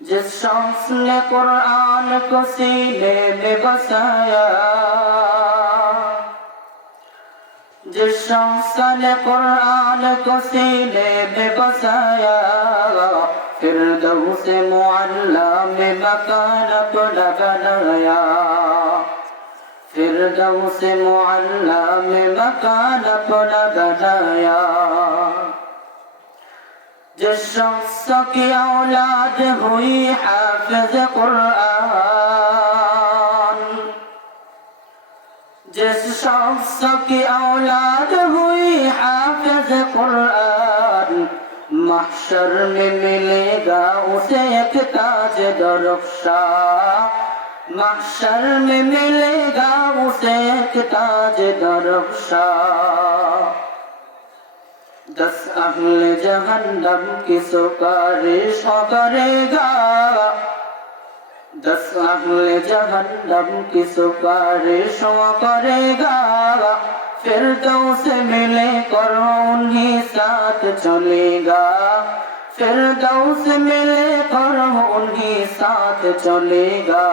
जिस शख्स ने कुरान को सीने में बसाया, जिस शख्स ने कुरान को सीने में बसाया, फिरदौस मुअल्ला में मकान अपना बनाया, फिरदौस मुअल्ला में मकान अपना बनाया। जिस शख्स की औलाद हुई हाफिज कुरान, जिस शख्स की औलाद हुई हाफिज कुरान, महशर में मिलेगा उसे एक ताज दरख्शा, महशर में मिलेगा उसे एक ताज दरख्शा। 10 अहले जहन्नम की सुपारिश करेगा, 10 अहले जहन्नम की सुपारिश करेगा, फिरदौस मिले कर उन्हीं साथ चलेगा, फिरदौस मिले कर उन्हीं साथ चलेगा।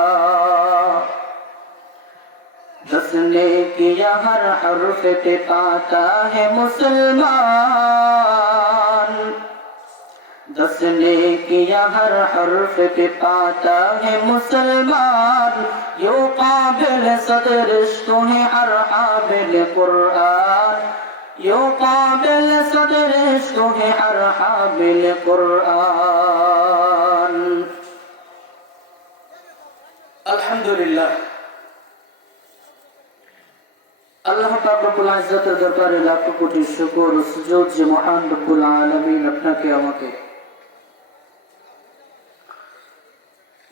10 नेकियां हर हर्फ पे पाता है मुसलमान, 10 नेकियां हर हर्फ पे पाता है मुसलमान। यो काबिल सदर इश्क़ है हर हामिल कुरान, यो काबिल सदर इश्क़ है हर हामिल कुरान। अल्हम्दुलिल्लाह, আল্লাহ পাক রব্বুল ইজ্জতের দরবারে লাখ কোটি শুকর ও সুজুদ যে মহান রব্বুল আলামিন আপনাকে আমাকে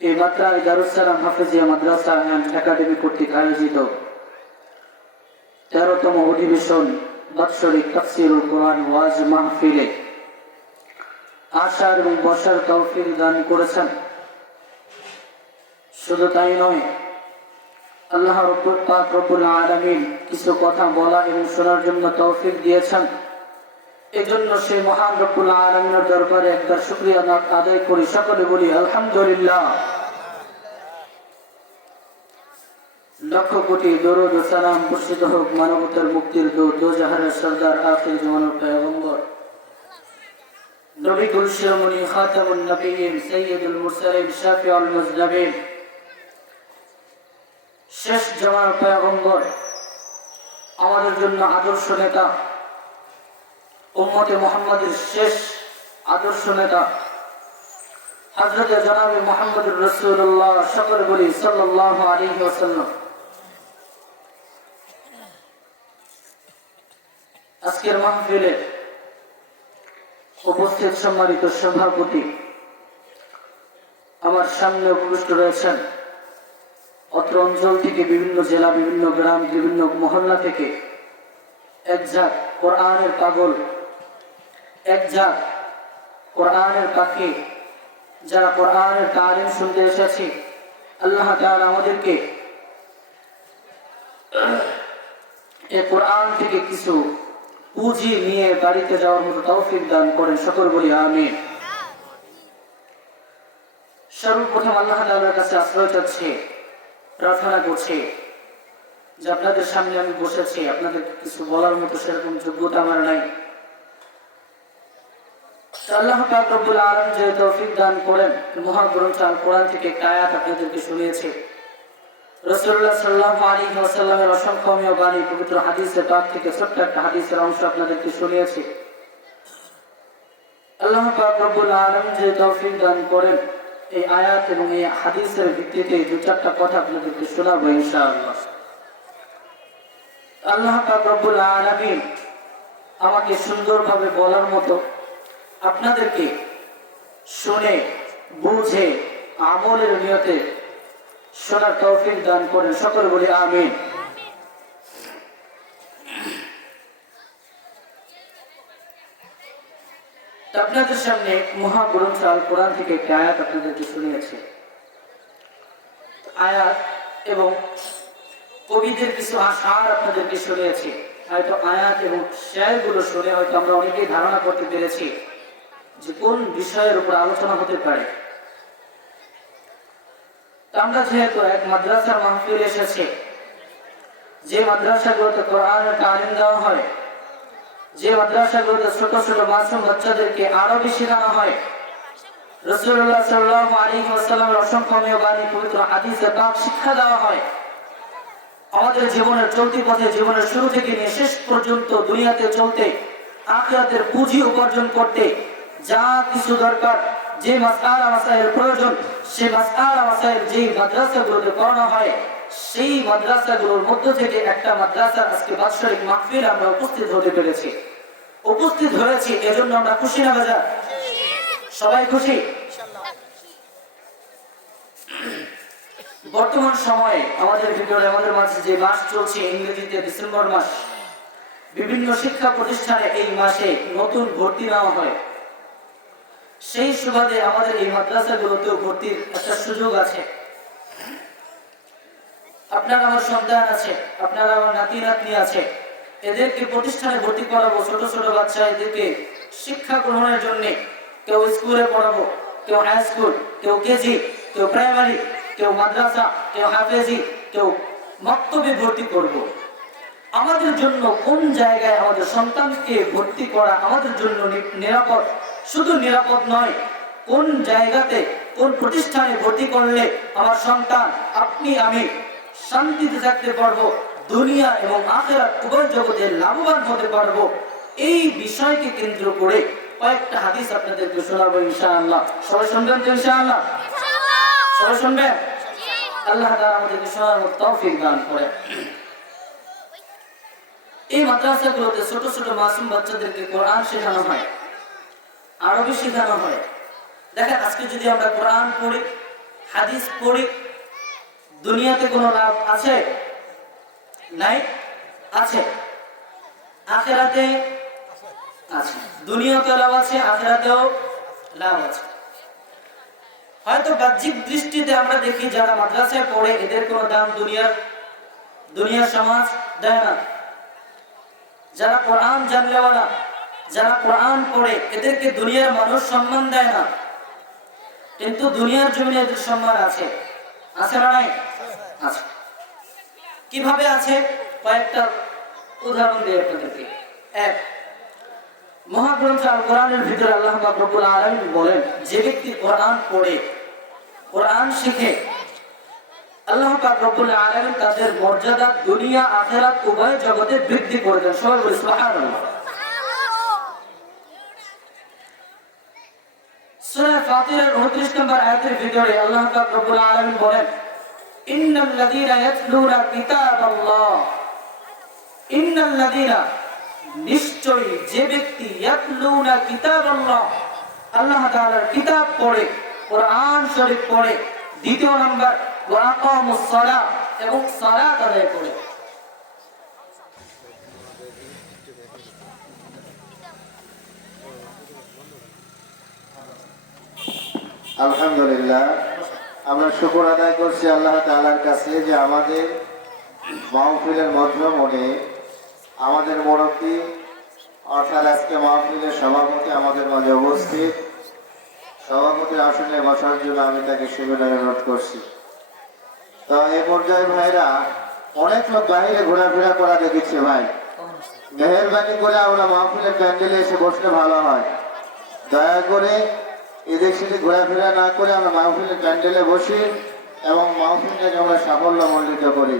এই মাত্রায় দারুস সালাম হাফেজিয়া মাদ্রাসা এন্ড একাডেমি কর্তৃক আয়োজিত 13তম অধিবেশন বাৎসরিক তাফসীরুল কোরআন ওয়াজ মাহফিলে আসার এবং বসার তৌফিক দান করেছেন। শুধু তাই নয়, আল্লাহ পাক রব্বুল আলামিন কিছু কথা বলা এবং শোনার জন্য তৌফিক দিয়েছেন। এজন্য সেই মহান রব্বুল আলামিনের দরবারে একবার শুকরিয়া আদায় করি, সকলে বলি আলহামদুলিল্লাহ। লক্ষ কোটি দরুদ ও সালাম বর্ষিত হোক মানবতার মুক্তির দূত দোজাহারের সরদার আখির জামানুল পয়গম্বর নবী কুল শিরোমণি খাতামুন নবিয়্যিন সাইয়্যিদুল মুরসালিন শাফিউল মুযনিবিন শেষ জামানুল পয়গম্বর, আমাদের জন্য আদর্শ নেতা, উম্মতে মুহাম্মাদের শেষ আদর্শ নেতা হযরত জনাবে মুহাম্মদুর রাসূলুল্লাহ সকলে বলি সাল্লাল্লাহু আলাইহি ওয়াসাল্লাম। আজকের মাহফিলে উপস্থিত সম্মানিত সভাপতি, আমার সামনে উপবিষ্ট রয়েছেন অত্র অঞ্চল থেকে, বিভিন্ন জেলা, বিভিন্ন গ্রাম, বিভিন্ন মহল্লা থেকে এক ঝাঁক কোরআনের পাগল, এক ঝাঁক কোরআনের পাখি, যারা কোরআনের তালিম শুনতে এসেছি। আল্লাহ তাআলা আমাদেরকে এই কোরআন থেকে কিছু পুঁজি নিয়ে বাড়িতে যাওয়ার মতো তৌফিক দান করেন, সকল বলি আমিন। সর্বপ্রথম আল্লাহ তাআলার কাছে আশ্রয় চাচ্ছি, প্রার্থনা করছি যে আপনাদের সামনে আমি বসেছি, আপনাদের কিছু বলার মতো সেরকম যোগ্যতা আমার নাই। আল্লাহ পাক রব্বুল আলামিন যে তৌফিক দান করেন, মহাগ্রন্থ আল কোরআন থেকে একটা আয়াত আপনাদেরকে শুনিয়েছি। রাসূলুল্লাহ সাল্লাল্লাহু আলাইহি ওয়াসাল্লামের অসংখ্য বাণী, পবিত্র হাদিসে পাক থেকে ছোট্ট একটা হাদিসের অংশ আপনাদেরকে শুনিয়েছি। আল্লাহ পাক রব্বুল আলামিন যে তৌফিক দান করেন, এই আয়াত এবং এই হাদিসের ভিত্তিতে 2-4টা কথা আপনাদেরকে শোনাবো ইনশাআল্লাহ। আল্লাহ পাক রব্বুল আলামিন আমাকে সুন্দরভাবে বলার মতো, আপনাদেরকে শুনে বুঝে আমলের নিয়তে শোনার তৌফিক দান করেন, সকলে বলি আমিন। আপনাদের সামনে মহাগ্রন্থ আল কোরআন থেকে একটা আয়াত আপনাদেরকে শুনিয়েছি। আয়াত এবং কবিদের কিছু আশার আপনাদেরকে শুনিয়েছি। হয়তো আয়াত এবং শেরগুলো শুনে হয়তো আমরা অনেকেই ধারণা করতে পেরেছি যে কোন বিষয়ের উপর আলোচনা হতে পারে। আমরা যেহেতু এক মাদ্রাসার মাহফিল এসেছি, যে মাদ্রাসাগুলোতে কোরআনের তালিম দেওয়া হয়, যে মাদ্রাসাগুলোতে ছোট ছোট মাসুম বাচ্চাদেরকে আরবি শেখানো হয়, রাসূলুল্লাহ সাল্লাল্লাহু আলাইহি ওয়াসাল্লামের অসংখ্য বাণী পবিত্র হাদিসে পাক শিক্ষা দেওয়া হয়, আমাদের জীবনের চলতি পথে জীবনের শুরু থেকে নিয়ে শেষ পর্যন্ত দুনিয়াতে চলতে আখিরাতের পুঁজি উপার্জন করতে যা কিছু দরকার, যে মাসআলা মাসাইল প্রয়োজন, সেই মাসআলা মাসাইল যেই মাদ্রাসাগুলোতে পড়ানো হয়, সেই মাদ্রাসাগুলোর মধ্য থেকে একটা মাদ্রাসার আজকে বাৎসরিক মাহফিল আমরা উপস্থিত হতে পেরেছি, উপস্থিত হয়েছি। এজন্য আমরা খুশি না বাজার? সবাই খুশি? বর্তমান সময়ে আমাদের ভিতরে আমাদের মাঝে যে মাস চলছে ইংরেজিতে ডিসেম্বর মাস, বিভিন্ন শিক্ষা প্রতিষ্ঠানে এই মাসে নতুন ভর্তি নেওয়া হয়। সেই সুবাদে আমাদের এই মাদ্রাসাগুলোতেও ভর্তির একটা সুযোগ আছে। আপনার আমার সন্তান আছে, আপনার আমার নাতি নাতনি আছে, এদেরকে প্রতিষ্ঠানে ভর্তি করাবো। ছোট ছোট বাচ্চা, এদেরকে শিক্ষা গ্রহণের জন্য কেউ স্কুলে পড়াবো, কেউ হাই স্কুল, কেউ কেজি, কেউ প্রাইমারি, কেউ মাদ্রাসা, কেউ হাফেজি, কেউ মক্তবে ভর্তি করব। আমাদের জন্য কোন জায়গায় আমাদের সন্তানকে ভর্তি করা আমাদের জন্য নিরাপদ? শুধু নিরাপদ নয়, কোন জায়গাতে কোন প্রতিষ্ঠানে ভর্তি করলে আমার সন্তান, আপনি, আমি শান্তিতে থাকতে পারবো, দুনিয়া এবং আখিরাত উভয় জগতে লাভবান হতে পারবো, এই বিষয়কে কেন্দ্র করে কয়েকটা হাদিস আপনাদেরকে শোনাবো ইনশাআল্লাহ। সবাই শুনবেন তো ইনশাআল্লাহ? সবাই শুনবেন? আল্লাহ তাআলা আমাদেরকে শোনার মতো তৌফিক দান করেন। এই মাদ্রাসাগুলোতে ছোট ছোট মাসুম বাচ্চাদেরকে কোরআন শেখানো হয়, আরবি শেখানো হয়। দেখেন, আজকে যদি আমরা কোরআন পড়ি, হাদিস পড়ি, দুনিয়াতে কোনো লাভ আছে? নাই? আছে। আখিরাতে আছে। দুনিয়াতেও লাভ আছে, আখিরাতেও লাভ আছে। হয়তো বাহ্যিক দৃষ্টিতে আমরা দেখি যারা মাদ্রাসায় পড়ে এদের কোনো দাম দুনিয়ার সমাজ দেয় না। যারা কোরআন জানলেওয়ালা, যারা কোরআন পড়ে, এদেরকে দুনিয়ার মানুষ সম্মান দেয় না। কিন্তু দুনিয়ার জমিনে এদের সম্মান আছে। আছে না নাই? আছে। কিভাবে আছে? কয়েকটা উদাহরণ দিই আপনাদেরকে। এক, মহাগ্রন্থ আল কোরআনের ভিতরে আল্লাহ পাক রব্বুল আলামিন বলেন, যে ব্যক্তি কোরআন পড়ে, কোরআন শিখে, আল্লাহ পাক রব্বুল আলামিন তাদের মর্যাদা দুনিয়া আখিরাত উভয় জগতে বৃদ্ধি করে দেন। সবাই বলি সুবহানাল্লাহ। সূরা ফাতিহার 29 নম্বর আয়াতের ভিতরে আল্লাহ পাক রব্বুল আলামিন বলেন, ইন্নাল্লাযীনা ইয়াতলুনা কিতাবাল্লাহ, ইন্নাল্লাযীনা, নিশ্চয়ই যে ব্যক্তি, ইয়াতলুনা কিতাবাল্লাহ, আল্লাহ তাআলার কিতাব পড়ে, কোরআন শরীফ পড়ে। দ্বিতীয় নাম্বার, ওয়া আকামুস সালাহ, এবং সালাত আদায় করে। আলহামদুলিল্লাহ, আমরা শুকর আদায় করছি আল্লাহ তাআলার কাছে যে আমাদের মাহফিলের মধ্যমণি, আমাদের মুরব্বী অর্থাৎ আজকে মাহফিলের সভাপতি আমাদের মাঝে উপস্থিত। সভাপতি আসনে বসার জন্য আমি তাকে সুবিধায় অনুরোধ করছি। তো এই পর্যায়ে ভাইরা, অনেক লোক বাইরে ঘোরাফেরা করা দেখেছে ভাই, মেহেরবানি করে আমরা মাহফিলের প্যান্ডেলে এসে বসলে ভালো হয়। দয়া করে এদিক সেদিক ঘোরাফেরা না করে আমরা মাহফিলের প্যান্ডেলে বসি এবং মাহফিলটাকে আমরা সাফল্য মণ্ডিত করি।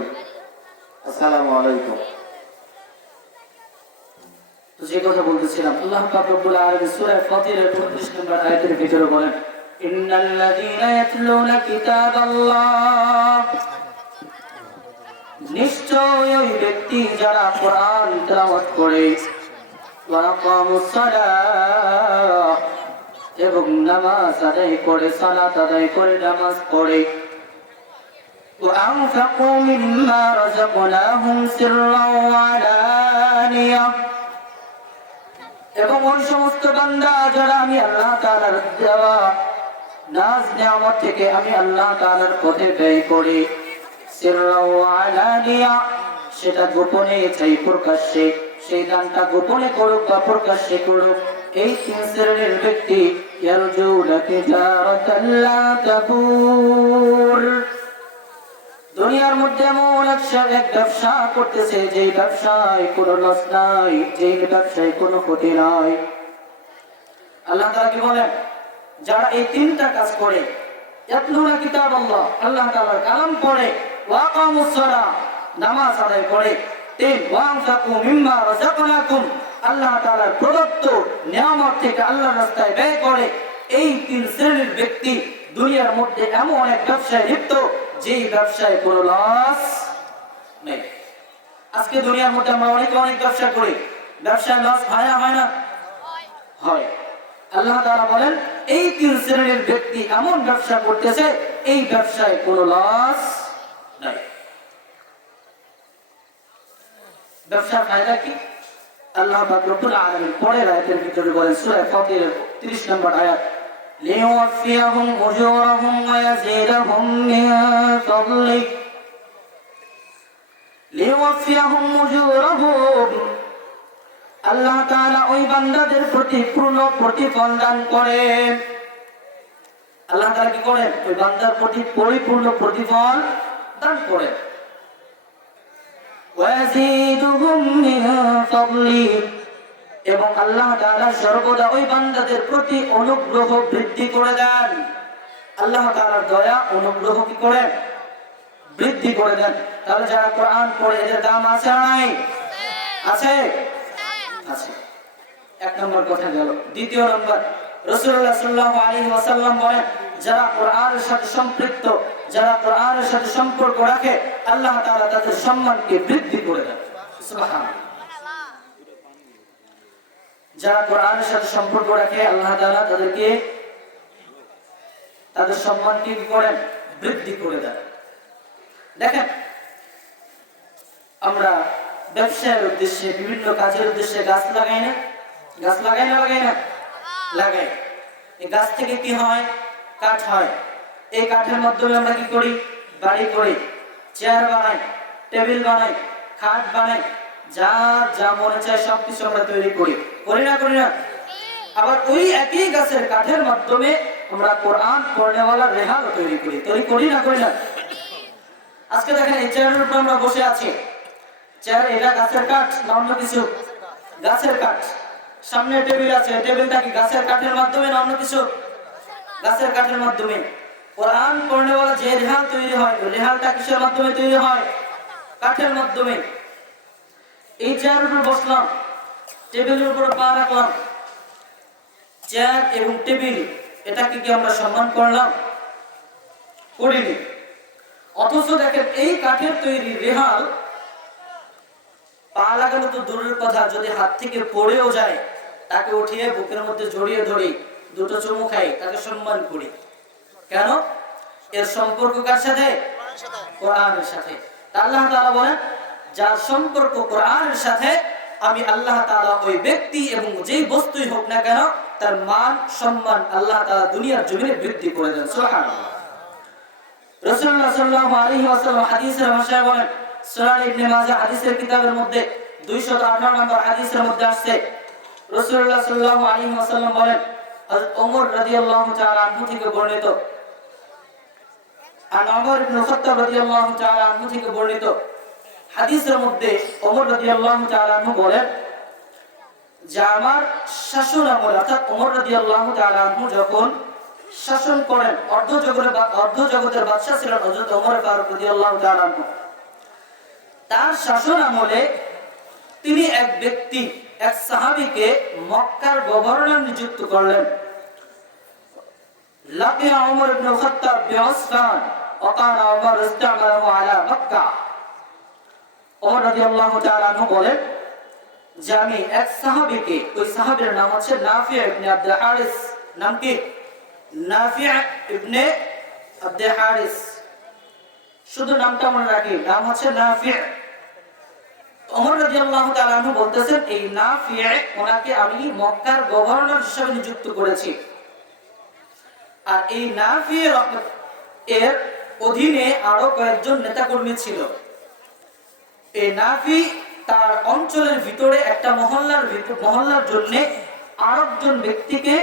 আসসালামু আলাইকুম। যে কথা বলতেছিলাম, আল্লাহ পাক রব্বুল আলামিন সূরা ফাতিরের 29 নম্বর আয়াতের ভিতরে বলেন, ইন্নাল্লাযীনা ইয়াতলুনা কিতাবাল্লাহ, নিশ্চয় ওই ব্যক্তি যারা কোরআন তেলাওয়াত করে, ওয়া আকামুস সালাহ, এবং নামাজ আদায় করে, সালাত আদায় করে, নামাজ পড়ে, ওয়া আনফাকু মিম্মা রাযাকনাহুম সিররাও ওয়া আলানিয়া, এবং ওই সমস্ত বান্দা যারা আমি আল্লাহ তাআলার দেওয়া নাজ নিয়ামত থেকে আমি আল্লাহ তাআলার পথে ব্যয় করি, সিররাও ওয়া আলানিয়া, সেটা গোপনে চাই প্রকাশ্যে, সেই দানটা গোপনে করুক বা প্রকাশ্যে করুক, এই তিন শ্রেণীর ব্যক্তি ইয়ারজুনা তিজারাতান লা তাবুর, দুনিয়ার মধ্যে এমন এক ব্যবসা করতেছে যে ব্যবসায় কোনো লস নাই, যে ব্যবসায় কোনো ক্ষতি নাই। আল্লাহ তাআলা কি বলেন, যারা এই তিনটা কাজ করে, ইয়াতলুনা কিতাবাল্লাহ, আল্লাহ তাআলার কালাম পড়ে, ওয়া আকামুস সালাহ, নামাজ আদায় করে, তিন ওয়া আনফাকু মিম্মা রাযাকনাকুম, আল্লাহ তাআলার প্রদত্ত নিয়ামত থেকে আল্লাহর রাস্তায় ব্যয় করে, এই তিন শ্রেণীর ব্যক্তি দুনিয়ার মধ্যে এমন এক ব্যবসায় লিপ্ত যেই ব্যবসায় কোনো লস নেই। আজকে দুনিয়ার মধ্যে আমরা অনেক ব্যবসা করি, ব্যবসায় লস হয় না? হয় না? হয়। আল্লাহ তাআলা বলেন এই তিন শ্রেণীর ব্যক্তি এমন ব্যবসা করতেছে এই ব্যবসায় কোনো লস নাই। ব্যবসার ফায়দা কি? আল্লাহ পাক রব্বুল আলামিন পরের আয়াতের ভিতরে বলেন, সূরা ফাতিরের 30 নম্বর আয়াত, লিওয়াফিয়াহুম উজুরাহুম ওয়া ইয়াজিদাহুম মিন ফাদলিহি, লিওয়াফিয়াহুম উজুরাহুম, আল্লাহ তাআলা ওই বান্দাদের প্রতি পূর্ণ প্রতিফল দান করেন। আল্লাহ তাআলা কি করেন? ওই বান্দার প্রতি পরিপূর্ণ প্রতিফল দান করেন। ওয়াজিদুহুম মিন ফাদলিহি, এবং আল্লাহ তাআলা সর্বদা ওই বান্দাদের প্রতি অনুগ্রহ বৃদ্ধি করে দেন। আল্লাহ তাআলার দয়া অনুগ্রহ কি করেন? বৃদ্ধি করে দেন। তাহলে যারা কোরআন পড়ে এদের দাম আছে না নাই? আছে? আছে। এক নম্বর কথা গেল। দ্বিতীয় নম্বর, রাসূলুল্লাহ সাল্লাল্লাহু আলাইহি ওয়াসাল্লাম বলেন, যারা কোরআনের সাথে সম্পৃক্ত, যারা কোরআনের সাথে সম্পর্ক রাখে, আল্লাহ তাআলা তাদের সম্মানকে বৃদ্ধি করে দেন। সুবহানাল্লাহ। যারা কোরআনের সাথে সম্পর্ক রাখে, আল্লাহ তাআলা তাদেরকে তাদের সম্মানকে কি করেন? বৃদ্ধি করে দেন। দেখেন, আমরা ব্যবসার উদ্দেশ্যে, বিভিন্ন কাজের উদ্দেশ্যে গাছ লাগাই না? গাছ লাগাই না? লাগাই না? লাগাই। এই গাছ থেকে কি হয়? কাঠ হয়। এই কাঠের মাধ্যমে আমরা কি করি? বাড়ি করি, চেয়ার বানাই, টেবিল বানাই, খাট বানাই, যা যা মনে চায় সবকিছু আমরা তৈরি করি। করি না? করি না? আবার ওই একই গাছের কাঠের মাধ্যমে আমরা কোরআন পড়নেওয়ালা রেহাল তৈরি করি। তৈরি করি না? করি না? আজকে দেখেন, এই চেয়ারের উপর আমরা বসে আছি, চেয়ার এটা গাছের কাঠ না অন্য কিছু? গাছের কাঠ। সামনে টেবিল আছে, টেবিলটা কি গাছের কাঠের মাধ্যমে না অন্য কিছু? গাছের কাঠের মাধ্যমে। কোরআন পড়নেওয়ালা যে রেহাল তৈরি হয়, ওই রেহালটা কিসের মাধ্যমে তৈরি হয়? কাঠের মাধ্যমে। এই চেয়ারের উপর বসলাম, টেবিলের উপর পা রাখলাম, চেয়ার এবং টেবিল, এটাকে কি আমরা সম্মান করলাম? করিনি। অথচ দেখেন, এই কাঠের তৈরি রেহাল পা লাগানো তো দূরের কথা, যদি হাত থেকে পড়েও যায় তাকে উঠিয়ে বুকের মধ্যে জড়িয়ে ধরি, দুটো চুমু খাই, তাকে সম্মান করি। কেন? এর সম্পর্ক কার সাথে? কোরআনের সাথে। আল্লাহ তাআলা বলেন, যার সম্পর্ক কোরআনের সাথে, আমি আল্লাহ তাআলা ওই ব্যক্তি এবং যেই বস্তুই হোক না কেন তার মান সম্মান আল্লাহ তাআলা দুনিয়ার জমিনে বৃদ্ধি করে দেন। সুবহানাল্লাহ। রাসূলুল্লাহ সাল্লাল্লাহু আলাইহি ওয়াসাল্লাম হাদিসের ভাষায় বলেন, সুনান ইবনে মাজাহ হাদিসের কিতাবের মধ্যে 218 নম্বর হাদিসের মধ্যে আসছে, রাসূলুল্লাহ সাল্লাল্লাহু আলাইহি ওয়াসাল্লাম বলেন, হযরত ওমর রাদিয়াল্লাহু তাআলা আনহু থেকে বর্ণিত, আর ওমর ইবনে খাত্তাব রাদিয়াল্লাহু তাআলা আনহু থেকে বর্ণিত হাদিসের মধ্যে ওমর রাদিয়াল্লাহু তাআলা আনহু বলেন যে, আমার শাসন আমলে, অর্থাৎ ওমর রাদিয়াল্লাহু তাআলা আনহু যখন শাসন করেন, অর্ধজগতের বাদশা ছিলেন হযরত ওমর ফারুক রাদিয়াল্লাহু তাআলা আনহু, তার শাসন আমলে তিনি এক ব্যক্তি, এক সাহাবীকে মক্কার গভর্নর নিযুক্ত করলেন। লাকিয়া ওমর ইবনে খাত্তাব বিউসফান ওয়া কানা ওমর ইসতামালাহু আলা মক্কা। ওমর রাদিয়াল্লাহু তাআলা আনহু বলেন যে, আমি এক সাহাবীকে, ওই সাহাবীর নাম হচ্ছে নাফি ইবনে আব্দুল হারিস। নাম কি? নাফি ইবনে আব্দুল হারিস। শুধু নামটা মনে রাখি, নাম হচ্ছে নাফি। ওমর রাদিয়াল্লাহু তাআলা আনহু বলতেছেন, এই নাফি, ওনাকে আমি মক্কার গভর্নর হিসেবে নিযুক্ত করেছি। আর এই নাফি এর অধীনে আরো কয়েকজন নেতাকর্মী ছিল। এই নাফি তার অঞ্চলের ভিতরে একটা মহল্লার জন্য আরেকজন ব্যক্তিকে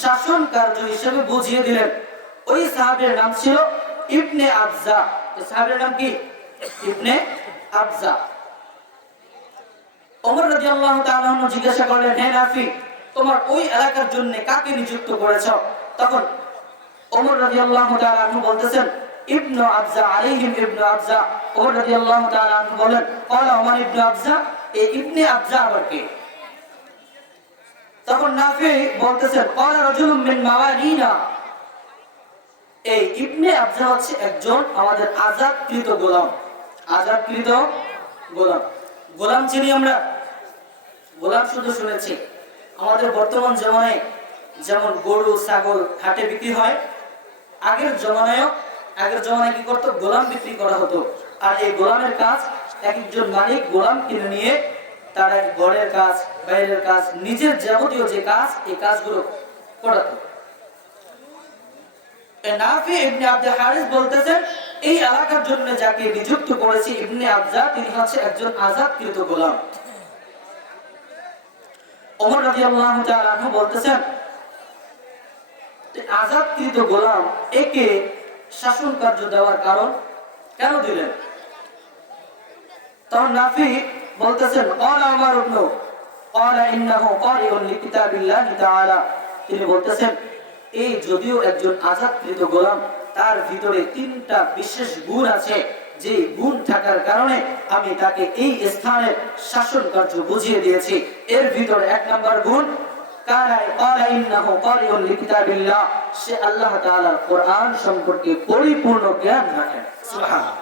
শাসন কার্য হিসেবে বুঝিয়ে দিলেন। ওই সাহাবীর নাম ছিল ইবনে আবজা। এই সাহাবীর নাম কি? ইবনে আবজা। ওমর রাদিয়াল্লাহু তাআলা আনহু জিজ্ঞাসা করলেন, হে নাফি, তোমার ওই এলাকার জন্য কাকে নিযুক্ত করেছো? তখন ওমর রাদিয়াল্লাহু তাআলা আনহু বলতেছেন, ইবনু আবজা আলাইহিম ইবনু আবজা। ওমর রাদিয়াল্লাহু তাআলা আনহু বলেন, ক্বালা ওমর ইবনু আবজা, এই ইবনে আবজা আবার কে? তখন নাফি বলতেছেন, ক্বালা রাজুলুম মিন মাওয়ালিনা, এই ইবনে আবজা হচ্ছে একজন আমাদের আযাদকৃত গোলাম। আযাদকৃত গোলাম। গোলাম চিনি আমরা? গোলাম শুধু শুনেছি। আমাদের বর্তমান জমানায় যেমন গরু ছাগল হাটে বিক্রি হয়, আগের জমানায় কি করতো? গোলাম বিক্রি করা হতো। আর এই গোলামের কাজ এক একজন মালিক গোলাম কিনে নিয়ে তারা ঘরের কাজ, বাইরের কাজ, নিজের যাবতীয় যে কাজ, এই কাজগুলো করাতো। নাফি ইবনে আব্দুল হারিস বলতেছেন, এই এলাকার জন্য যাকে নিযুক্ত করেছি ইবনে আবজা, তিনি হচ্ছে একজন আযাদকৃত গোলাম। ওমর রাদিয়াল্লাহু তাআলা আনহু বলতেছেন, আযাদকৃত গোলাম একে শাসন কার্য দেওয়ার কারণ কেন দিলেন? তখন নাফি বলতেছেন, ক্বালা ওমর ইবনু ক্বালা ইন্নাহু ক্বারিউন লিকিতাবিল্লাহি তাআলা। তিনি বলতেছেন, এই যদিও একজন আযাদকৃত গোলাম, তার ভিতরে তিনটা বিশেষ গুণ আছে, যে গুণ থাকার কারণে আমি তাকে এই স্থানে শাসন কার্য বুঝিয়ে দিয়েছি। এর ভিতরে এক নাম্বার গুণ, সে আল্লাহ তাআলার কোরআন সম্পর্কে পরিপূর্ণ জ্ঞান রাখেন। সুবহানাল্লাহ।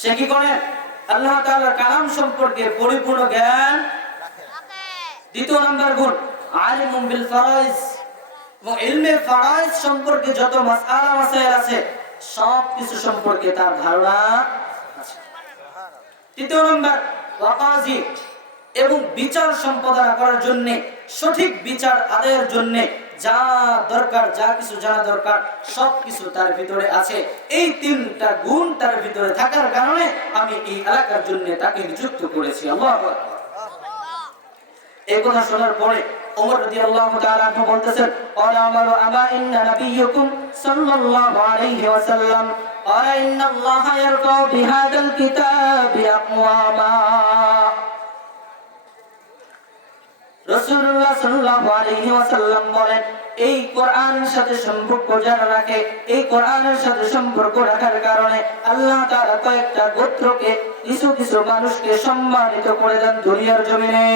সে কি করেন? আল্লাহ তাআলার কালাম সম্পর্কে পরিপূর্ণ জ্ঞান। দ্বিতীয় নাম্বার গুণ, আলিমুম বিল ফারাইজ, এবং ইলমে ফারাইজ সম্পর্কে যত মাসআলা মাসাইল আছে সব কিছু সম্পর্কে তার ধারণা আছে। তৃতীয় নাম্বার, ওয়াকাজি, এবং বিচার সম্পাদনা করার জন্য, সঠিক বিচার আদায়ের জন্য যা দরকার, যা কিছু জানা দরকার সব কিছু তার ভিতরে আছে। এই তিনটা গুণ তার ভিতরে থাকার কারণে আমি এই এলাকার জন্য তাকে নিযুক্ত করেছি। আল্লাহু আকবার। এই কথা শোনার পরে ওমর রাদিয়াল্লাহু তাআলা আনহু বলতেছেন, ক্বালা আমারু আমা ইন্না নাবিয়্যুকুম সাল্লাল্লাহু আলাইহি ওয়াসাল্লাম ক্বালা ইন্নাল্লাহা ইয়ারফাউ বিহাদাল কিতাবি আকওয়ামা। রাসূলুল্লাহ সাল্লাল্লাহু আলাইহি ওয়াসাল্লাম বলেন, এই কোরআনের সাথে সম্পর্ক যারা রাখে, এই কোরআনের সাথে সম্পর্ক রাখার কারণে আল্লাহ তাআলা কয়েকটা গোত্রকে, কিছু কিছু মানুষকে সম্মানিত করে দেন দুনিয়ার জমিনে।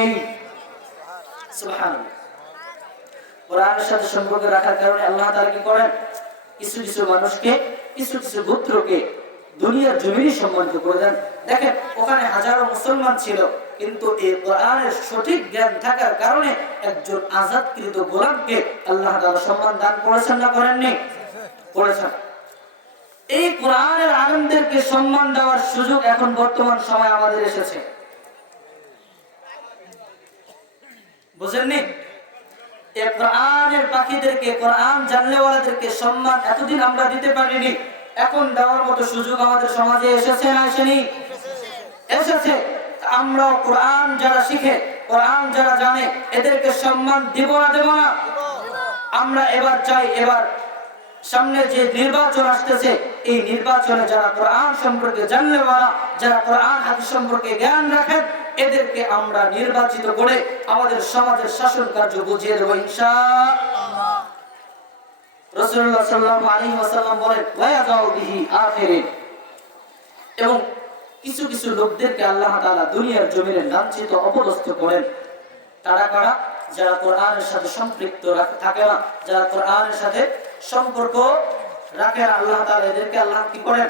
সুবহানাল্লাহ। কোরআনের সাথে সম্পর্ক রাখার কারণে আল্লাহ তাআলা কি করেন? কিছু কিছু মানুষকে, কিছু কিছু গোত্রকে দুনিয়ার জমিনে সম্মানিত করে দেন। দেখেন, ওখানে হাজারো মুসলমান ছিল, কিন্তু এই কোরআনের সঠিক জ্ঞান থাকার কারণে একজন আযাদকৃত গোলামকে আল্লাহ তাআলা সম্মান দান করেছেন না করেননি? করেছেন। এই কোরআনের আলেমদেরকে সম্মান দেওয়ার সুযোগ এখন বর্তমান সময় আমাদের এসেছে। বুঝেননি? এই কোরআনের পাখিদেরকে, কোরআন জানলেওয়ালাদেরকে সম্মান এতদিন আমরা দিতে পারিনি, এখন দেওয়ার মতো সুযোগ আমাদের সমাজে এসেছে না আসেনি? এসেছে। আমরা কোরআন যারা শিখে, কোরআন যারা জানে, এদেরকে সম্মান দিব না দেব না? আমরা এবার চাই, এবার সামনে যে নির্বাচন আসতেছে, এই নির্বাচনে যারা কোরআন সম্পর্কে জানলেওয়ালা, যারা কোরআন হাদিস সম্পর্কে জ্ঞান রাখেন, এদেরকে আমরা নির্বাচিত করে আমাদের সমাজের শাসন কার্য বুঝিয়ে দেব ইনশাআল্লাহ। রাসূলুল্লাহ সাল্লাল্লাহু আলাইহি ওয়াসাল্লাম বলেন, ওয়া ইয়াযাউ বিহি আখিরিন, এবং কিছু কিছু লোকদেরকে আল্লাহ তাআলা দুনিয়ার জমিনে লাঞ্ছিত, অপদস্থ করেন। তারা কারা? যারা কোরআনের সাথে সম্পৃক্ত থাকে না, যারা কোরআনের সাথে সম্পর্ক রাখে না, আল্লাহ তাআলা এদেরকে আল্লাহ কি করেন?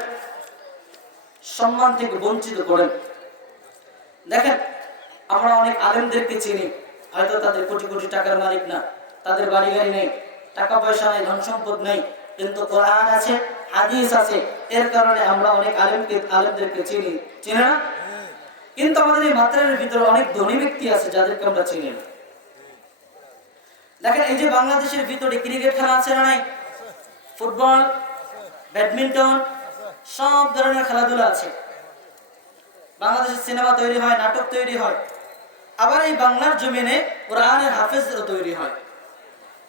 সম্মান থেকে বঞ্চিত করেন। দেখেন, আমরা অনেক আলেমদেরকে চিনি, হয়তো তাদের কোটি কোটি টাকার মালিক না, তাদের বাড়ি গাড়ি নেই, টাকা পয়সা নেই, ধন সম্পদ নেই, কিন্তু কোরআন আছে, হাদিস আছে, এর কারণে আমরা অনেক আলেমদেরকে চিনি না? কিন্তু আমাদের এই মাত্রার ভিতরে অনেক ধনী ব্যক্তি আছে যাদেরকে আমরা চিনি না। দেখেন, এই যে বাংলাদেশের ভিতরে ক্রিকেট খেলা আছে না নাই? ফুটবল, ব্যাডমিন্টন, সব ধরনের খেলাধুলা আছে। বাংলাদেশের সিনেমা তৈরি হয়, নাটক তৈরি হয়, আবার এই বাংলার জমিনে কোরআনের হাফেজও তৈরি হয়।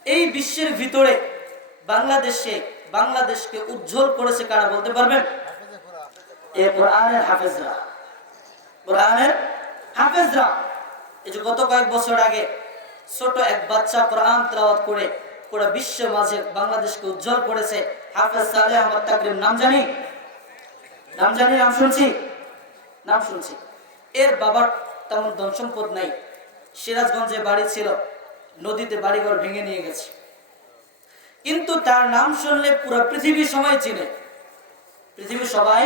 এই বিশ্বের ভিতরে বাংলাদেশে বাংলাদেশকে উজ্জ্বল করেছে কারা বলতে পারবেন? এই কোরআনের হাফেজরা, কোরআনের হাফেজরা। এই যে গত কয়েক বছর আগে ছোট এক বাচ্চা কোরআন তেলাওয়াত করে পুরো বিশ্ব মাঝে বাংলাদেশকে উজ্জ্বল করেছে, হাফেজ সালেহ আহমদ তাকরিম। নাম জানি, নাম শুনছি, নাম শুনছি। এর বাবার তেমন ধন সম্পদ নাই, সিরাজগঞ্জে বাড়ি ছিল, নদীতে বাড়িঘর ভেঙে নিয়ে গেছে, কিন্তু তার নাম শুনলে পুরো পৃথিবী সবাই চিনে, পৃথিবী সবাই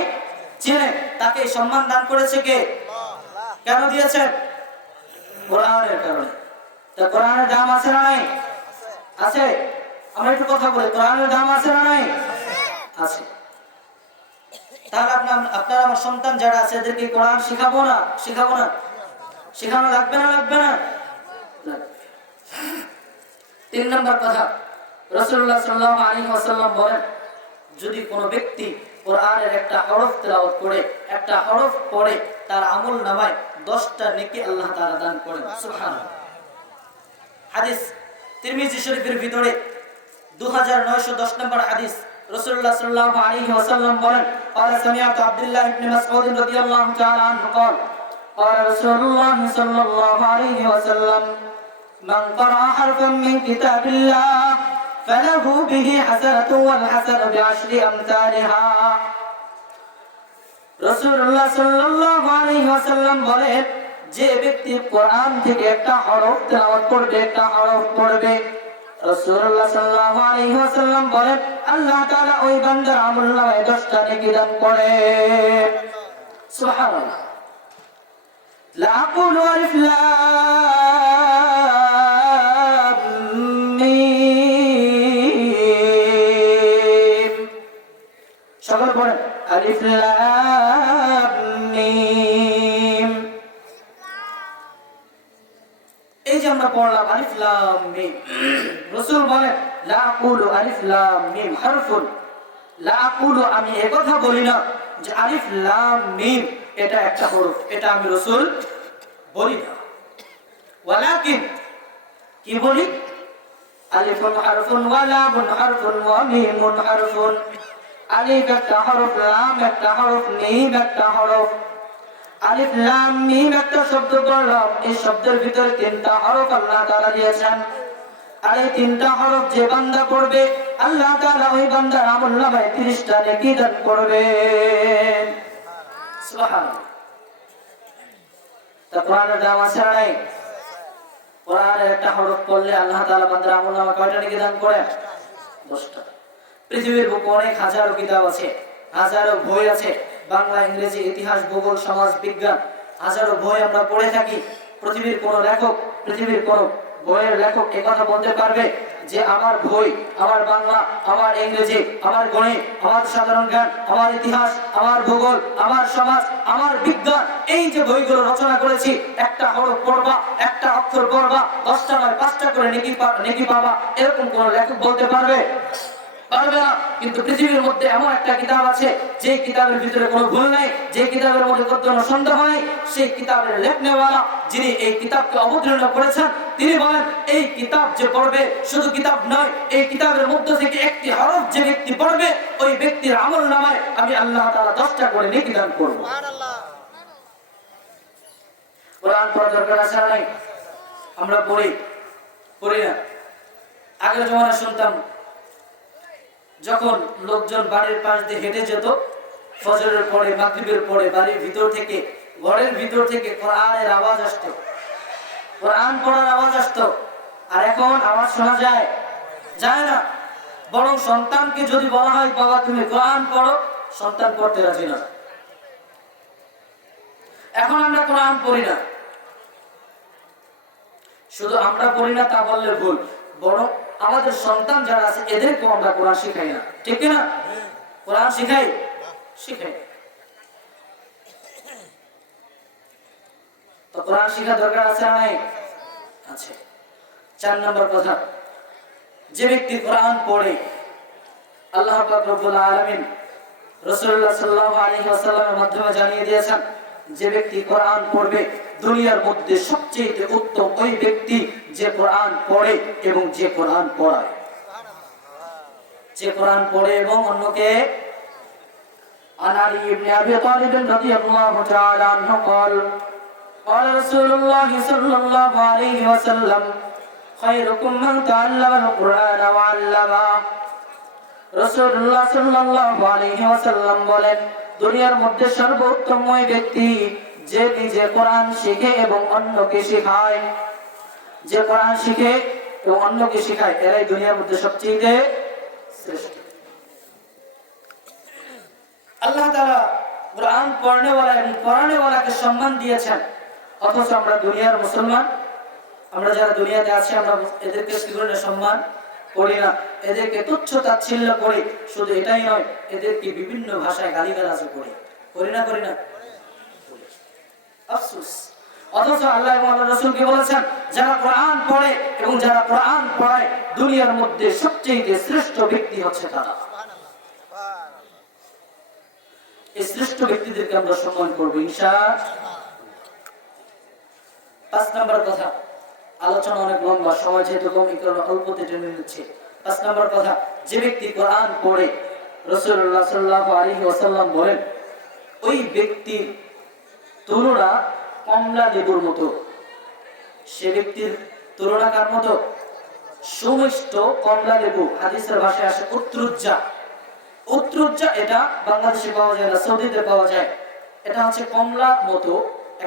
চিনে। তাকে সম্মান দান করেছে কে? কেন দিয়েছেন? কোরআনের কারণে। তা কোরআনের দাম আছে না নাই? আছে। আমরা একটু কথা বলি, কোরআনের দাম আছে না নাই? আছে। তাহলে আপনার আমার সন্তান যারা আছে এদেরকে কোরআন শিখাবো না? শিখাবো না? শেখানো লাগবে না? লাগবে না? 3 নম্বর কথা, রাসূলুল্লাহ সাল্লাল্লাহু আলাইহি ওয়াসাল্লাম বলেন, যদি কোনো ব্যক্তি কোরআনের একটা হরফ তেলাওয়াত করে, একটা হরফ পড়ে, তার আমল নামায় 10টা নেকি আল্লাহ তাআলা দান করেন। সুবহানাল্লাহ। হাদিস তিরমিজি শরীফের ভিতরে 2910 নম্বর হাদিস, রাসূলুল্লাহ সাল্লাল্লাহু আলাইহি ওয়াসাল্লাম বলেন, قال سمعت عبد الله بن مسعود رضي الله تعالى عنه قال قال رسول الله صلى الله عليه وسلم من قرأ حرفا من كتاب الله فله به حسنة والحسنة بعشر أمثالها। রাসূলুল্লাহ সাল্লাল্লাহু আলাইহি ওয়াসাল্লাম বলেন, যে ব্যক্তি কোরআন থেকে একটা হরফ তেলাওয়াত করবে, একটা হরফ পড়বে, রাসূলুল্লাহ সাল্লাল্লাহু আলাইহি ওয়াসাল্লাম বলেন, আল্লাহ তাআলা ওই বান্দার আমলনামায় 10টা নেকি দান করেন। সুবহানাল্লাহ। লা আকুলু আলিফ লাম মিম, সকলে পড়েন আলিফ লাম মিম। এই যে আমরা পড়লাম আলিফ লাম মিম, রাসূল বলেন লা আকুলু আলিফ লাম মিম হারফুন, লা আকুলু, আমি একথা বলি না যে আলিফ লাম মিম এটা একটা হরফ, এটা আমি রাসূল বলি না। ওয়ালাকিন, কি বলি? আলিফুন হারফুন ওয়া লামুন হারফুন ওয়া মিমুন হারফুন। আলিফ একটা হরফ, লাম একটা হরফ, মিম একটা হরফ। আলিফ লাম মিম একটা শব্দ বললাম, এই শব্দের ভিতরে 3টা হরফ আল্লাহ তাআলা দিয়েছেন। আর এই 3টা হরফ যে বান্দা পড়বে, আল্লাহ তাআলা ওই বান্দার আমলনামায় 30টা নেকি দান করবেন। সুবহানাল্লাহ। তা কোরআনের দাম আছে না নাই? কোরআনের একটা হরফ পড়লে আল্লাহ তাআলা বান্দার আমলনামায় কয়টা নেকি দান করেন? 10টা। পৃথিবীর বুকে অনেক হাজারো কিতাব আছে, হাজারো বই আছে, বাংলা, ইংরেজি, ইতিহাস, ভূগোল, সমাজ বিজ্ঞান, হাজারো বই আমরা পড়ে থাকি। পৃথিবীর কোন লেখক, পৃথিবীর কোন বইয়ের লেখক একথা বলতে পারবে যে আমার বই, আমার বাংলা, আমার ইংরেজি, আমার গণিত, আমার সাধারণ জ্ঞান, আমার ইতিহাস, আমার ভূগোল, আমার সমাজ, আমার বিজ্ঞান, এই যে বইগুলো রচনা করেছি, একটা হরফ পড়বা, একটা অক্ষর পড়বা, 10টা নয় 5টা করে নেকি পাবা, এরকম কোন লেখক বলতে পারবে? পারবে না। কিন্তু পৃথিবীর মধ্যে এমন একটা কিতাব আছে, যে কিতাবের ভিতরে কোনো ভুল নাই, যে কিতাবের মধ্যে কোনো সন্দেহ নাই, সেই কিতাবের লেখনেওয়ালা যিনি এই কিতাবকে অবতীর্ণ করেছেন, তিনি বলেন এই কিতাব যে পড়বে, শুধু কিতাব নয়, এই কিতাবের মধ্য থেকে একটি হরফ যে ব্যক্তি পড়বে, ওই ব্যক্তির আমলনামায় আমি আল্লাহ তাআলা 10টা করে নেকি দান করব। সুবহানাল্লাহ। কোরআন পড়ার দরকার আছে না নাই? আমরা পড়ি না? আগের জমানায় শুনতাম, যখন লোকজন বাড়ির পাশ দিয়ে হেঁটে যেত, ফজরের পরে, মাগরিবের পরে বাড়ির ভিতর থেকে, ঘরের ভিতর থেকে কোরআনের আওয়াজ আসতো, কোরআন পড়ার আওয়াজ আসতো। আর এখন আওয়াজ শোনা যায়? যায় না। বরং সন্তানকে যদি বলা হয় বাবা তুমি কোরআন পড়ো, সন্তান পড়তে রাজি না। এখন আমরা কোরআন পড়ি না। শুধু আমরা পড়ি না তা বললে ভুল, বরং আমাদের সন্তান যারা আছে এদেরকেও আমরা কোরআন শিখাই না, ঠিক না? কোরআন শিখাই? তো কোরআন শিখা দরকার আছে না নাই? আছে। 4 নম্বর কথা, যে ব্যক্তি কোরআন পড়ে, আল্লাহ পাক রব্বুল আলামিন রাসূলুল্লাহ সাল্লাল্লাহু আলাইহি ওয়াসাল্লামের মাধ্যমে জানিয়ে দিয়েছেন, যে ব্যক্তি কোরআন পড়বে, দুনিয়ার মধ্যে সবচেয়ে উত্তম ওই ব্যক্তি যে কোরআন পড়ে এবং যে কোরআন পড়ায়। যে কোরআন পড়ে এবং অন্যকে। عن علي بن ابي طالب رضي الله تعالى عنه قال قال رسول الله صلى الله عليه وسلم خيركم من تعلم القرآن وعلمه। রাসূলুল্লাহ সাল্লাল্লাহু আলাইহি ওয়াসাল্লাম বলেন, দুনিয়ার মধ্যে সর্বোত্তম ওই ব্যক্তি যে নিজে কোরআন শিখে এবং অন্যকে শেখায়। যে কোরআন শিখে এবং অন্যকে শেখায়, এরাই দুনিয়ার মধ্যে সবচেয়ে শ্রেষ্ঠ। আল্লাহ তাআলা কোরআন পড়নেওয়ালা এবং পড়ানেওয়ালাকে সম্মান দিয়েছেন, অথচ আমরা দুনিয়ার মুসলমান, আমরা যারা দুনিয়াতে আছি, আমরা এদেরকে কি ধরনের সম্মান করি না, এদেরকে তুচ্ছ তাচ্ছিল্য করি। শুধু এটাই নয়, এদেরকে বিভিন্ন ভাষায় গালিগালাজ করি না করি না? আফসোস। অথচ আল্লাহ এবং আল্লাহর রাসূল কি বলেছেন, যারা কোরআন পড়ে এবং যারা কোরআন পড়ায় দুনিয়ার মধ্যে সবচেয়ে শ্রেষ্ঠ ব্যক্তি হচ্ছে তারা। এই শ্রেষ্ঠ ব্যক্তিদেরকে আমরা সম্মান করবো ইনশাআল্লাহ। 5 নম্বর কথা, আলোচনা অনেক লম্বা, সময় যেহেতু কম, এই কারণে অল্পতে টেনে নিচ্ছে। 5 নম্বর কথা, যে ব্যক্তি কোরআন পড়ে, রাসূলুল্লাহ সাল্লাল্লাহু আলাইহি ওয়াসাল্লাম বলেন, ওই ব্যক্তির তুলনা কমলা লেবুর মতো। সে ব্যক্তির তুলনা কার মতো? সুমিষ্ট কমলা লেবু। হাদিসের ভাষায় আসে উত্রুজ্জা। উত্রুজ্জা এটা বাংলাদেশে পাওয়া যায় না, সৌদিতে পাওয়া যায়। এটা হচ্ছে কমলার মতো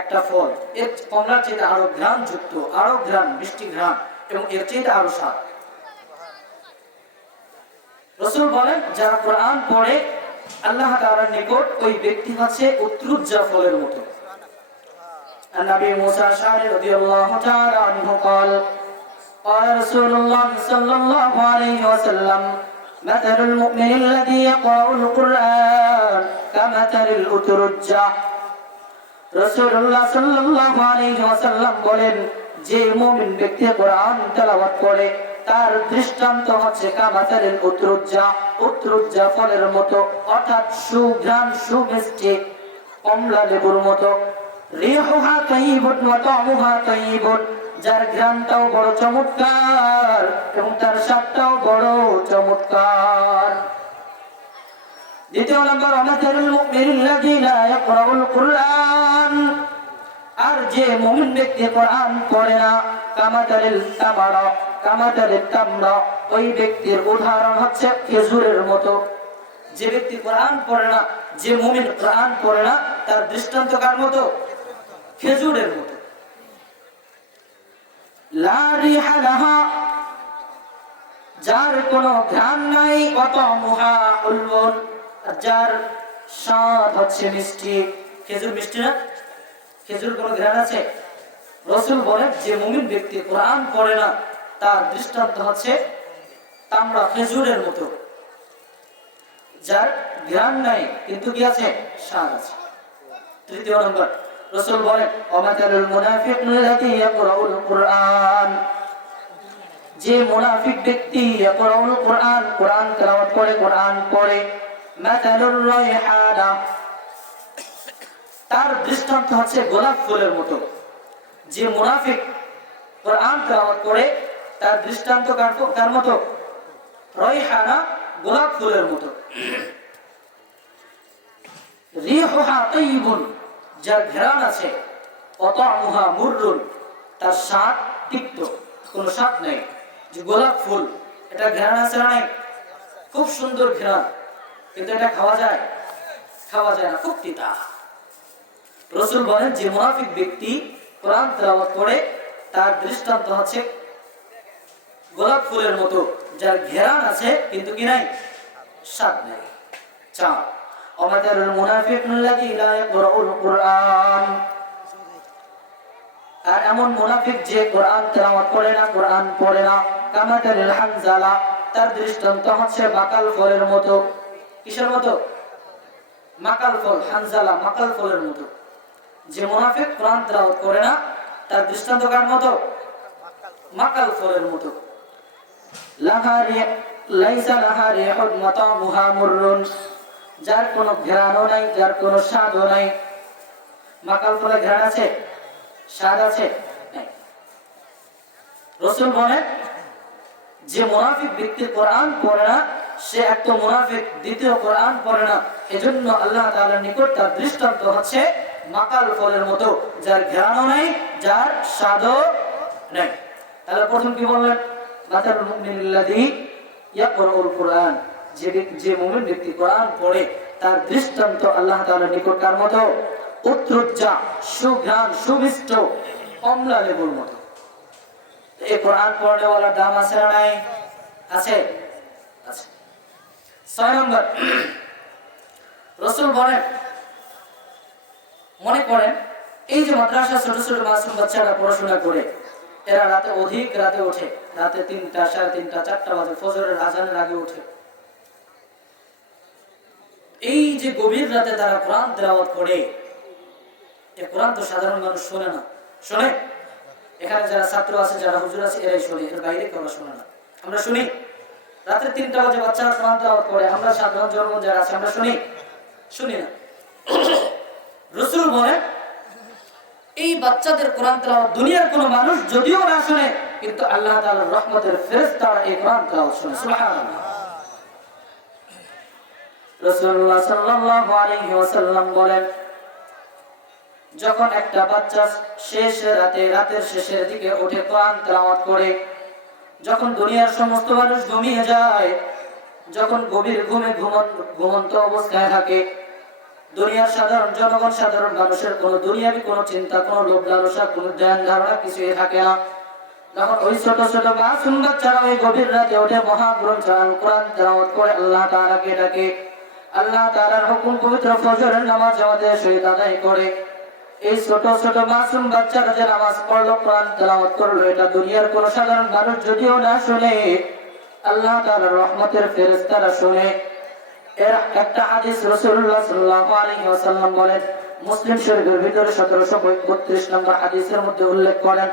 একটা ফল। এর কমলার চেয়ে আরো ঘ্রাণ যুক্ত, আরো ঘ্রাণ, মিষ্টি ঘ্রাণ, এবং এর চেয়ে আরো স্বাদ। রাসূল বলেন, যারা কোরআন পড়ে আল্লাহ তাআলার নিকট ওই ব্যক্তি হচ্ছে উত্রুজ্জা ফলের মতো। নবী মুসা আশআরী রাদিয়াল্লাহু তাআলা আনহু قال قال رسول الله صلى الله عليه وسلم مثل المؤمن الذي يقرأ القرآن كمثل الأترجة। রাসূলুল্লাহ সাল্লাল্লাহু আলাইহি ওয়াসাল্লাম বলেন, যে মুমিন ব্যক্তি কোরআন তেলাওয়াত করে তার দৃষ্টান্ত হচ্ছে কামাতারিল উতরুজ্জা, উতরুজ্জা ফলের মতো, অর্থাৎ সুঘ্রাণ সুমিষ্টি কমলা লেবুর মতো। রিহুহা তাইয়িবুন ওয়া তা'মুহা তাইয়িবুন, যার ঘ্রাণটাও বড় চমৎকার এবং তার স্বাদটাও বড় চমৎকার। দ্বিতীয় নম্বর, আমাতারুল মুমিনিল্লাযী লা ইয়াকরাউল কুরআন, আর যে মুমিন ব্যক্তি কোরআন পড়ে না, কামাতারিল তামারা, কামাতারিল তামরা, ওই ব্যক্তির উদাহরণ হচ্ছে খেজুরের মতো। যে ব্যক্তি কোরআন পড়ে না, যে মুমিন কোরআন পড়ে না, তার দৃষ্টান্ত কার মতো? খেজুরের মতো। লা রিহা লাহা, যার কোনো ঘ্রাণ নাই, ওয়াতামুহা উলবুন, যার স্বাদ হচ্ছে মিষ্টি। খেজুর মিষ্টি না? খেজুর কোনো ঘ্রাণ আছে? রাসূল বলেন, যে মুমিন ব্যক্তি কোরআন পড়ে না, তার দৃষ্টান্ত হচ্ছে তামরা, খেজুরের মতো, যার ঘ্রাণ নাই কিন্তু কি আছে? স্বাদ আছে। তৃতীয় নম্বর, রাসূল বলেন, ওয়ামাতালুল মুনাফিকিল্লাযী ইয়াকরাউল কুরআন, যে মুনাফিক ব্যক্তি ইয়াকরাউল কুরআন, কোরআন তেলাওয়াত করে, কোরআন পড়ে, মাতালুর রায়হানা, তার দৃষ্টান্ত হচ্ছে গোলাপ ফুলের মতো। যে মুনাফিক কোরআন তেলাওয়াত করে তার দৃষ্টান্ত কার মতো? রায়হানা, গোলাপ ফুলের মতো। রিহুহা তাইয়িবুন, যার ঘ্রাণ আছে, ওয়াতা'মুহা মুররুন, তার স্বাদ তিক্ত, কোনো স্বাদ নেই। যে গোলাপ ফুল, এটা ঘ্রাণ আছে না নাই? খুব সুন্দর ঘ্রাণ, কিন্তু এটা খাওয়া যায়? খাওয়া যায় না, খুব তিতা। রাসূল বলেন, যে মুনাফিক ব্যক্তি কোরআন তেলাওয়াত করে তার দৃষ্টান্ত হচ্ছে গোলাপ ফুলের মতো, যার ঘ্রাণ আছে কিন্তু কি নাই? স্বাদ নেই। 4, ওয়ামাতালুল মুনাফিকিল্লাযী লা ইয়াকরাউল কুরআন, আর এমন মুনাফিক যে কোরআন তেলাওয়াত করে না, কোরআন পড়ে না, কামাতালিল হানজালা, তার দৃষ্টান্ত হচ্ছে মাকাল ফলের মতো। কিসের মতো? মাকাল ফল, হানজালা, মাকাল ফলের মতো। যে মুনাফিক কোরআন তেলাওয়াত করে না, তার দৃষ্টান্ত কার মতো? মাকাল ফলের মতো। লাইসা লাহা রিহুন ওয়া তা'মুহা মুররুন, যার কোনো ঘ্রাণও নাই, যার কোনো স্বাদও নাই। মাকাল ফলে ঘ্রাণ আছে? স্বাদ আছে? নাই। রাসূল বলেন, যে মুনাফিক ব্যক্তি কোরআন পড়ে না, সে এক তো মুনাফিক, দ্বিতীয় কোরআন পড়ে না। এজন্য আল্লাহ তাআলার নিকট তার দৃষ্টান্ত হচ্ছে মাকাল ফলের মতো, যার ঘ্রাণও নেই, যার স্বাদও নেই। তাহলে প্রথম কি বললেন? মাতালুল মুমিনিল্লাযী ইয়াকরাউল কুরআন, যে মুমিন ব্যক্তি কোরআন পড়ে তার দৃষ্টান্ত আল্লাহ তাআলার নিকট কার মতো? উত্তরোজ্জা, সুঘ্রাণ, সুমিষ্ট কমলা লেবুর মতো। এই কোরআন পড়নেওয়ালার দাম আছে না নাই? আছে, আছে। 6 নম্বর, রাসূল বলেন, মনে করেন এই যে মাদ্রাসা ছোট ছোট মাসুম বাচ্চারা পড়াশোনা করে, এরা রাতে অধিক রাতে ওঠে, রাতে 3টা, 3:30, 4টা বাজে, ফজরের আজানের আগে ওঠে। এই যে গভীর রাতে তারা কোরআন তেলাওয়াত করে, এই কোরআন তো সাধারণ মানুষ শোনে না। শোনে? এখানে যারা ছাত্র আছে, যারা হুজুর আছে, এরাই শোনে, এর বাইরে কেউ শোনে না। আমরা শুনি রাতে 3টা বাজে বাচ্চারা কোরআন তেলাওয়াত করে, আমরা সাধারণ জনগণ যারা আছে আমরা শুনি? শুনি না। রাসূল বলেন এই বাচ্চাদের কোরআন তেলাওয়াত দুনিয়ার কোনো মানুষ যদিও না শুনে, কিন্তু আল্লাহ তাআলার রহমতের ফেরেশতারা এই কোরআন তেলাওয়াত শুনে। সুবহানাল্লাহ। রাসূলুল্লাহ সাল্লাল্লাহু আলাইহি ওয়াসাল্লাম বলেন, যখন একটা বাচ্চা রাতের শেষের দিকে উঠে কোরআন তেলাওয়াত করে, যখন দুনিয়ার সমস্ত মানুষ ঘুমিয়ে যায়, যখন গভীর ঘুমে ঘুমন্ত অবস্থায় থাকে, দুনিয়ার সাধারণ জনগণ, সাধারণ মানুষের কোনো দুনিয়াবি কোনো চিন্তা, কোনো লোভ লালসা, কোনো ধ্যান ধারণা কিছুই থাকে না, তখন ওই ছোট ছোট মাসুম বাচ্চারা ওই গভীর রাতে উঠে মহাগ্রন্থ কোরআন তেলাওয়াত করে আল্লাহ তাআলাকে ডাকে, আল্লাহ তাআলার হুকুম পবিত্র ফজরের নামাজ আমাদের সহিত আদায় করে। এই ছোট ছোট মাসুম বাচ্চারা যে নামাজ পড়লো, কোরআন তেলাওয়াত করলো, এটা দুনিয়ার কোনো সাধারণ মানুষ যদিও না শুনে, আল্লাহ তাআলার রহমতের ফেরেশতারা শুনে। এর একটা হাদিস রাসূলুল্লাহ সাল্লাল্লাহু আলাইহি ওয়াসাল্লাম বলেন, মুসলিম শরীফের ভিতরে 1732 নম্বর হাদিসের মধ্যে উল্লেখ করেন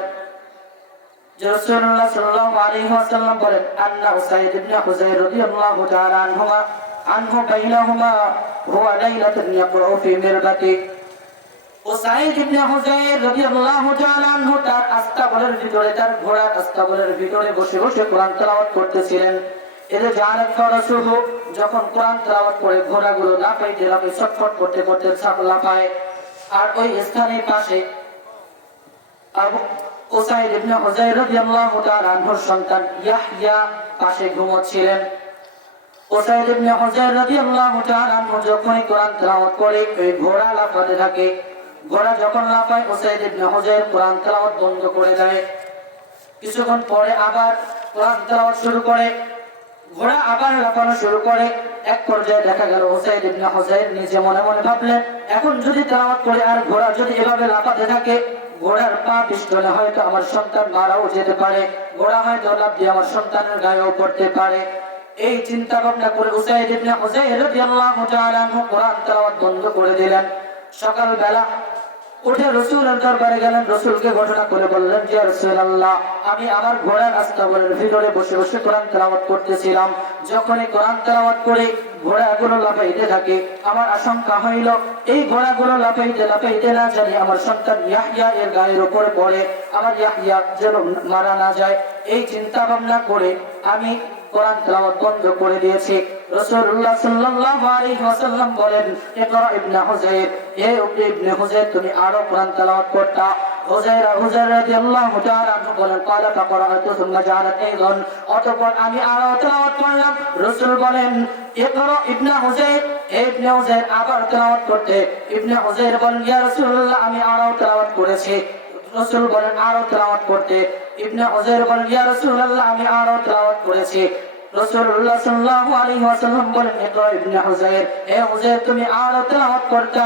যে রাসূলুল্লাহ সাল্লাল্লাহু আলাইহি ওয়াসাল্লাম বলেন, আন্না উসাইদ ইবনে হুযাইর রাদিয়াল্লাহু তাআলা আনহু বাইনাহুমা হুয়া লাইলাতুন ইয়াকরাউ ফি মিরবাতি। উসাইদ ইবনে হুযাইর রাদিয়াল্লাহু তাআলা আনহু তার আস্তাবলের ভিতরে, তার ঘোড়ার আস্তাবলের ভিতরে বসে বসে কোরআন তেলাওয়াত করতেছিলেন। এতে জানাত ফরাসুহু, যখন কোরআন তেলাওয়াত করে ঘোড়াগুলো লাফাইতে লাফাইতে ছটফট করতে করতে লাফায়। আর ওই স্থানের পাশে উসাইদ ইবনে হুযাইর রাদিয়াল্লাহু তাআলা আনহুর সন্তান ইয়াহইয়া পাশে ঘুমোচ্ছিলেন। উসাইদ ইবনে হুযাইর রাদিয়াল্লাহু তাআলা আনহু যখন কোরআন তেলাওয়াত করে, ওই ঘোড়া লাফাতে থাকে। ঘোড়া যখন লাফায়, উসাইদ ইবনে হুযাইর কোরআন তেলাওয়াত বন্ধ করে দেয়। কিছুক্ষণ পরে আবার কোরআন তেলাওয়াত শুরু করে, ঘোড়া আবার লাফানো শুরু করে। এক পর্যায়ে দেখা গেল উসাইদ ইবনে হুযাইর নিজে মনে মনে ভাবলেন, এখন যদি তেলাওয়াত করে আর ঘোড়া যদি এভাবে লাফাতে থাকে, ঘোড়ার পা পিছলে হয়তো আমার সন্তান মারাও যেতে পারে, ঘোড়া হয়তো লাফ দিয়ে আমার সন্তানের গায়েও পড়তে পারে। এই চিন্তা ভাবনা করে উসাইদ ইবনে হুযাইর রাদিয়াল্লাহু তাআলা আনহু কোরআন তেলাওয়াত বন্ধ করে দিলেন। সকালবেলা উঠে রাসূলের দরবারে গেলেন, রাসূলকে ঘটনা করে বললেন, ইয়া রাসূলুল্লাহ, আমি আমার ঘোড়ার আস্তাবলের ভিতরে বসে বসে কোরআন তেলাওয়াত করতেছিলাম। যখনই কোরআন তেলাওয়াত করে ঘোড়াগুলো লাফাইতে থাকে, আমার আশঙ্কা হইল এই ঘোড়াগুলো লাফাইতে লাফাইতে না জানি আমার সন্তান ইয়াহইয়া এর গায়ের উপরে পড়ে, আমার ইয়াহইয়া যেন মারা না যায়। এই চিন্তা ভাবনা করে আমি কোরআন তেলাওয়াত বন্ধ করে দিয়েছি। রাসূলুল্লাহ সাল্লাল্লাহু আলাইহি ওয়াসাল্লাম বলেন, ইকরা ইবনে হুযাইর, হে ইবনে হুযাইর, তুমি আরো কোরআন তেলাওয়াত করতা। হুযাইর রাদিয়াল্লাহু তাআলা আনহু বলেন, ক্বালা ফাকরাতু সুম্মা জাআলাত আইদান, অতঃপর আমি আরো তেলাওয়াত করলাম। রাসূল বলেন, ইকরা ইবনে হুযাইর, হে ইবনে হুযাইর আবার তেলাওয়াত করতে। ইবনে হুযাইর বলেন, ইয়া রাসূলুল্লাহ, আমি আরো তেলাওয়াত করেছি। রাসূল বলেন, আরো তেলাওয়াত করতে। ইবনে হুযাইর বলেন, ইয়া রাসূলুল্লাহ, আমি আরো তেলাওয়াত করেছি। রাসূলুল্লাহ সাল্লাল্লাহু আলাইহি ওয়াসাল্লাম বলেন, ইকরা ইবনে হুযাইর, হে হুযাইর তুমি আরো তেলাওয়াত করতা।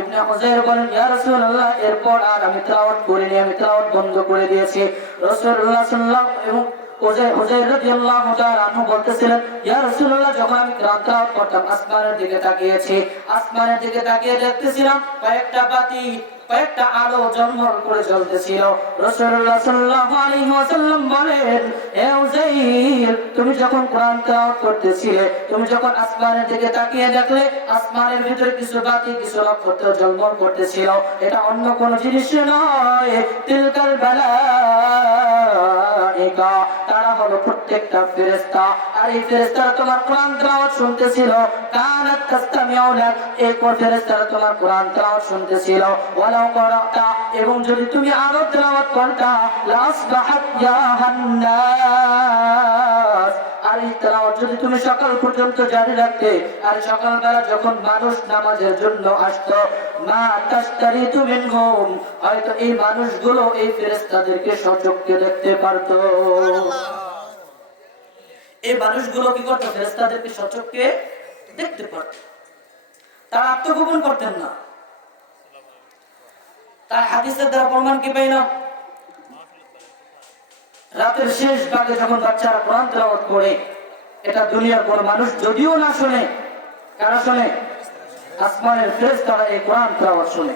ইবনে হুযাইর বলেন, ইয়া রাসূলুল্লাহ, এরপর আর আমি তেলাওয়াত করিনি, আমি তেলাওয়াত বন্ধ করে দিয়েছি। রাসূলুল্লাহ সাল্লাল্লাহু এবং হুযাইর রাদিয়াল্লাহু তাআলা আনহু বলতেছিলেন, ইয়া রাসূলুল্লাহ, যখন আমি কোরআন তেলাওয়াত করতাম আসমানের দিকে তাকিয়েছি, আসমানের দিকে তাকিয়ে দেখতেছিলাম কয়েকটা আলো ঝলমল করে জ্বলতেছিল। রাসূলুল্লাহ সাল্লাল্লাহু আলাইহি ওয়াসাল্লাম বলেন, হে হুযাইর, তুমি যখন কোরআন তেলাওয়াত করতেছিলে, তুমি যখন আসমানের দিকে তাকিয়ে দেখলে আসমানের ভিতরে কিছু বাতি, কিছু নক্ষত্র ঝলমল করতেছিল, এটা অন্য কোনো জিনিস নয়, তিলকাল বালা মালায়েকা, তারা হলো প্রত্যেকটা ফেরেশতা। আর এই ফেরেশতারা তোমার কোরআন তেলাওয়াত শুনতেছিল। কানাত তাসতামিউনা, এই ফেরেশতারা তোমার কোরআন তেলাওয়াত শুনতেছিল। ওয়ালাউ করাতা, এবং যদি তুমি আরো তেলাওয়াত করতা, লাসবাহাত ইয়াহান্নাস, আর এই তেলাওয়াত যদি তুমি সকাল পর্যন্ত জারি রাখতে, আর সকালবেলা যখন মানুষ নামাজের জন্য আসতো, মা তাশতারিতু মিনহুম, হয়তো এই মানুষগুলো এই ফেরেশতাদেরকে সচক্ষে দেখতে পারতো। এই মানুষগুলো কি করতো? ফেরেশতাদেরকে সচক্ষে দেখতে পারত। তারা আত্মগোপন করতেন না। তার হাদিসের দ্বারা প্রমাণ কি পাইলাম? রাতের শেষ ভাগে যখন বাচ্চারা কোরআন তেলাওয়াত করে, এটা দুনিয়ার কোন মানুষ যদিও না শুনে, কারা শুনে? আসমানের ফেরেশতারা এই কোরআন তেলাওয়াত শুনে।